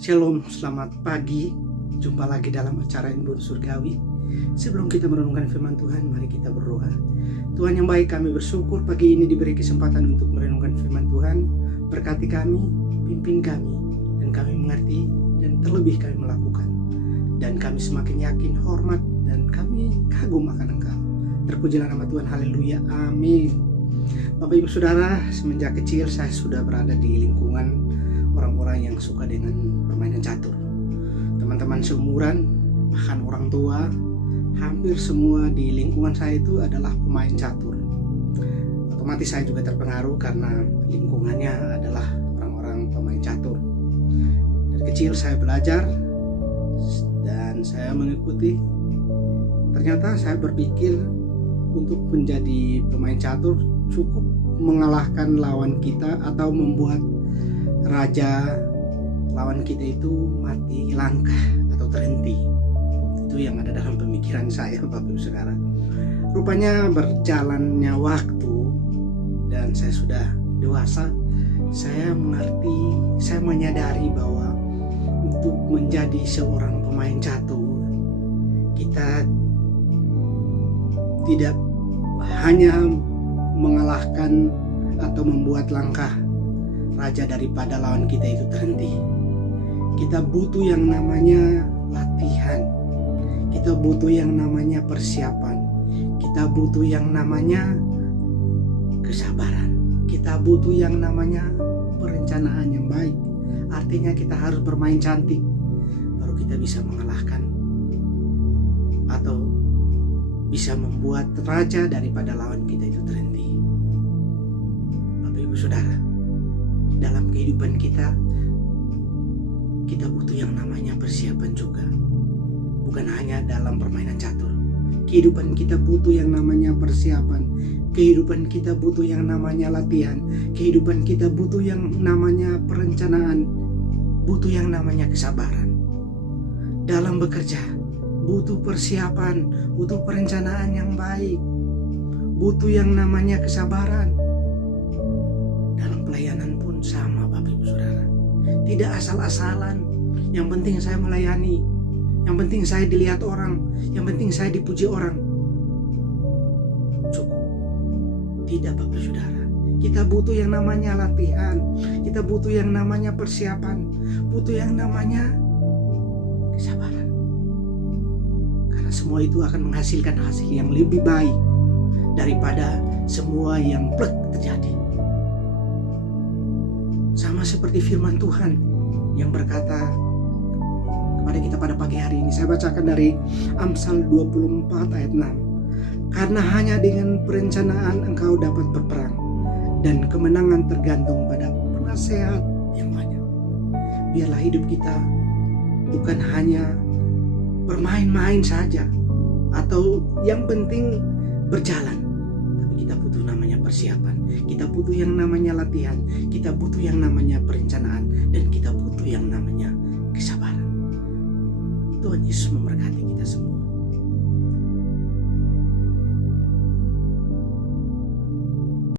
Shalom, selamat pagi. Jumpa lagi dalam acara Embun Surgawi. Sebelum kita merenungkan firman Tuhan, mari kita berdoa. Tuhan yang baik, kami bersyukur pagi ini diberi kesempatan untuk merenungkan firman Tuhan. Berkati kami, pimpin kami, dan kami mengerti, dan terlebih kami melakukan. Dan kami semakin yakin, hormat, dan kami kagum akan Engkau. Terpujilah nama Tuhan, haleluya, amin. Bapak Ibu Saudara, semenjak kecil saya sudah berada di lingkungan orang-orang yang suka dengan permainan catur. Teman-teman seumuran, bahkan orang tua, hampir semua di lingkungan saya itu adalah pemain catur. Otomatis saya juga terpengaruh karena lingkungannya adalah orang-orang pemain catur. Dari kecil saya belajar dan saya mengikuti. Ternyata saya berpikir untuk menjadi pemain catur cukup mengalahkan lawan kita atau membuat raja lawan kita itu mati langkah atau terhenti. Itu yang ada dalam pemikiran saya, Bapak Ibu Saudara. Rupanya berjalannya waktu dan saya sudah dewasa, saya mengerti, saya menyadari bahwa untuk menjadi seorang pemain catur, kita tidak hanya mengalahkan atau membuat langkah raja daripada lawan kita itu terhenti. Kita butuh yang namanya latihan. Kita butuh yang namanya persiapan. Kita butuh yang namanya kesabaran. Kita butuh yang namanya perencanaan yang baik. Artinya kita harus bermain cantik baru kita bisa mengalahkan atau bisa membuat raja daripada lawan kita itu terhenti. Bapak Ibu Saudara, dalam kehidupan kita butuh yang namanya persiapan juga. Bukan hanya dalam permainan catur. Kehidupan kita butuh yang namanya persiapan. Kehidupan kita butuh yang namanya latihan. Kehidupan kita butuh yang namanya perencanaan. Butuh yang namanya kesabaran. Dalam bekerja, butuh persiapan, butuh perencanaan yang baik. Butuh yang namanya kesabaran. Dalam pelayanan pun sama, Bapak Ibu Saudara. Tidak asal-asalan. Yang penting saya melayani. Yang penting saya dilihat orang. Yang penting saya dipuji orang. Cukup. Tidak, Bapak Ibu Saudara. Kita butuh yang namanya latihan. Kita butuh yang namanya persiapan. Butuh yang namanya kesabaran. Karena semua itu akan menghasilkan hasil yang lebih baik daripada semua yang plek terjadi. Sama seperti firman Tuhan yang berkata kepada kita pada pagi hari ini. Saya bacakan dari Amsal 24 ayat 6. Karena hanya dengan perencanaan engkau dapat berperang, dan kemenangan tergantung pada penasehat yang banyak. Biarlah hidup kita bukan hanya bermain-main saja atau yang penting berjalan, tapi kita butuh namanya persiapan. Kita butuh yang namanya latihan, kita butuh yang namanya perencanaan, dan kita butuh yang namanya kesabaran. Tuhan Yesus memberkati kita semua.